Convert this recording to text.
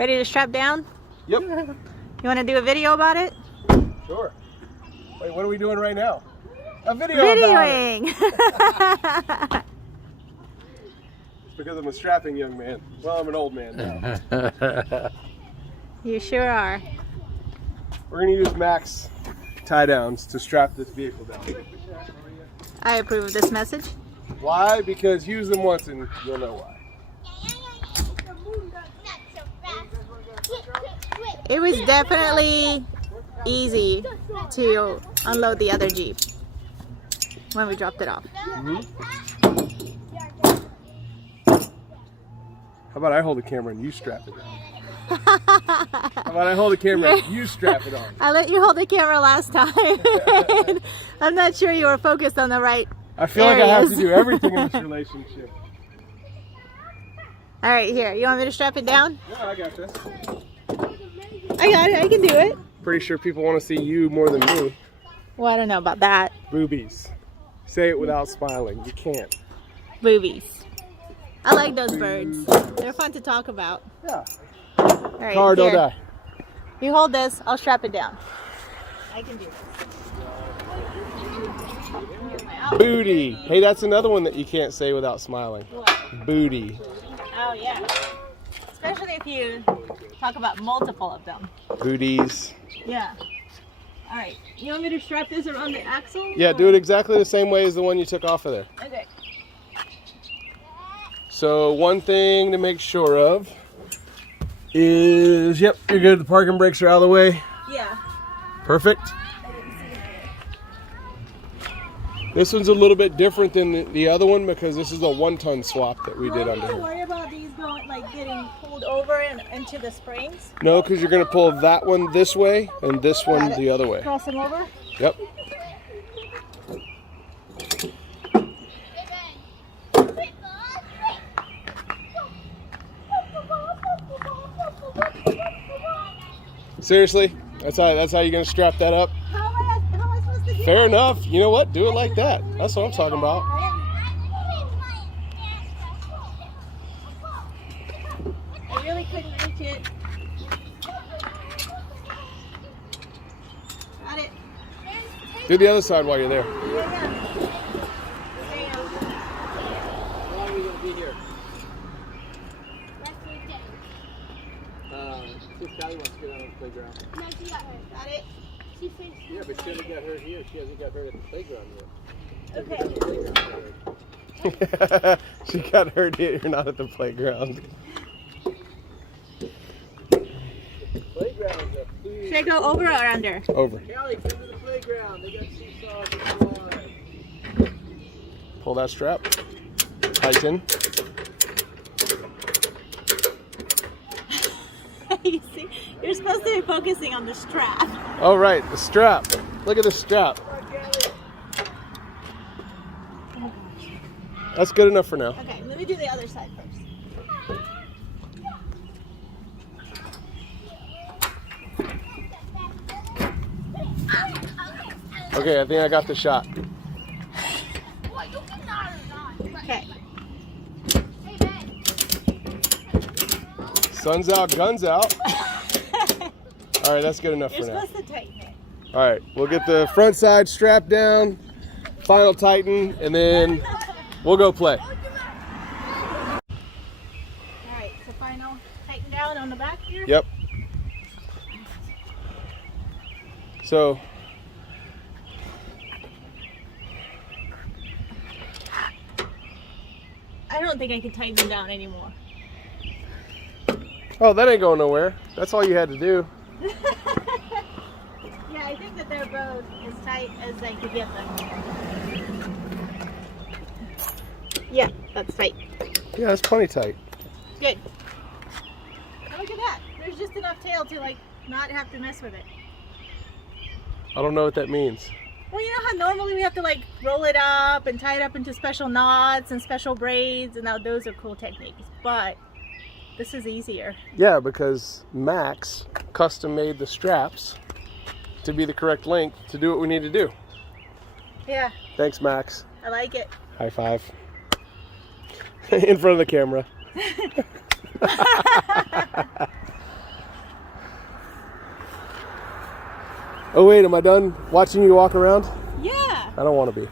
Ready to strap down? Yep. You want to do a video about it? Sure. Wait, what are we doing right now? A video about it. Videoing! It's because I'm a strapping young man. Well, I'm an old man now. You sure are. We're going to use Max tie downs to strap this vehicle down. I approve of this message. Why? Because use them once and you'll know why. It was definitely easy to unload the other Jeep when we dropped it off. How about I hold the camera and you strap it on? How about I hold the camera and you strap it on? I let you hold the camera last time. I'm not sure you were focused on the right I feel like I have to do everything in this relationship. All right, here. You want me to strap it down? No, I got this. I got it. I can do it. Pretty sure people want to see you more than me. Well, I don't know about that. Boobies. Say it without smiling. You can't. Boobies. I like those birds. They're fun to talk about. Yeah. All right, Car, don't here. die. You hold this. I'll strap it down. I can do this. Booty. Hey, that's another one that you can't say without smiling. What? Booty. Oh, yeah. Especially if you talk about multiple of them. Booties. Yeah. All right. You want me to strap this around the axle? Yeah, do it exactly the same way as the one you took off of there. Okay. So one thing to make sure of is, yep, you're good. The parking brakes are out of the way. Yeah. Perfect. This one's a little bit different than the other one because this is a 1-ton swap that we did Do under you have to here. worry about these going, like, getting pulled over and into the springs? No, because you're going to pull that one this way and this one Got it. the other way. Cross them over? Yep. Seriously? That's how you're going to strap that up? How am I supposed to do Fair that? enough. You know what? Do it like that. That's what I'm talking about. I really couldn't reach it. Got it. Do the other side while you're there. Yeah. How long are we going to be here? Since Callie wants to get out on the playground. Got it. Yeah, but she hasn't got hurt here. She hasn't got hurt at the playground Okay. yet. She got hurt here. You're not at the playground. Playground's a food. Should I go over or under? Over. Callie, come to the playground. They got seesaws and slides. Pull that strap. Tighten. You see, you're supposed to be focusing on the strap. All right, the strap. Look at the strap. That's good enough for now. Okay, let me do the other side first. Okay, I think I got the shot. Okay. Sun's out, guns out. All right, that's good enough You're for now. supposed to tighten it. All right, we'll get the front side strapped down, final tighten, and then we'll go play. All right, so final tighten down on the back here. Yep. So, I don't think I can tighten them down anymore. oh, that ain't going nowhere. That's all you had to do. Yeah, I think that they're both as tight as I could get them. Yeah, that's tight. Yeah, that's plenty tight. Good. Now look at that. There's just enough tail to like not have to mess with it. I don't know what that means. Well, you know how normally we have to like roll it up and tie it up into special knots and special braids, and now those are cool techniques, but this is easier. Yeah, because Max custom made the straps to be the correct length to do what we need to do. Yeah, Thanks, Max. I like it. High five. In front of the camera. Oh wait, am I done watching you walk around? Yeah. I don't want to be.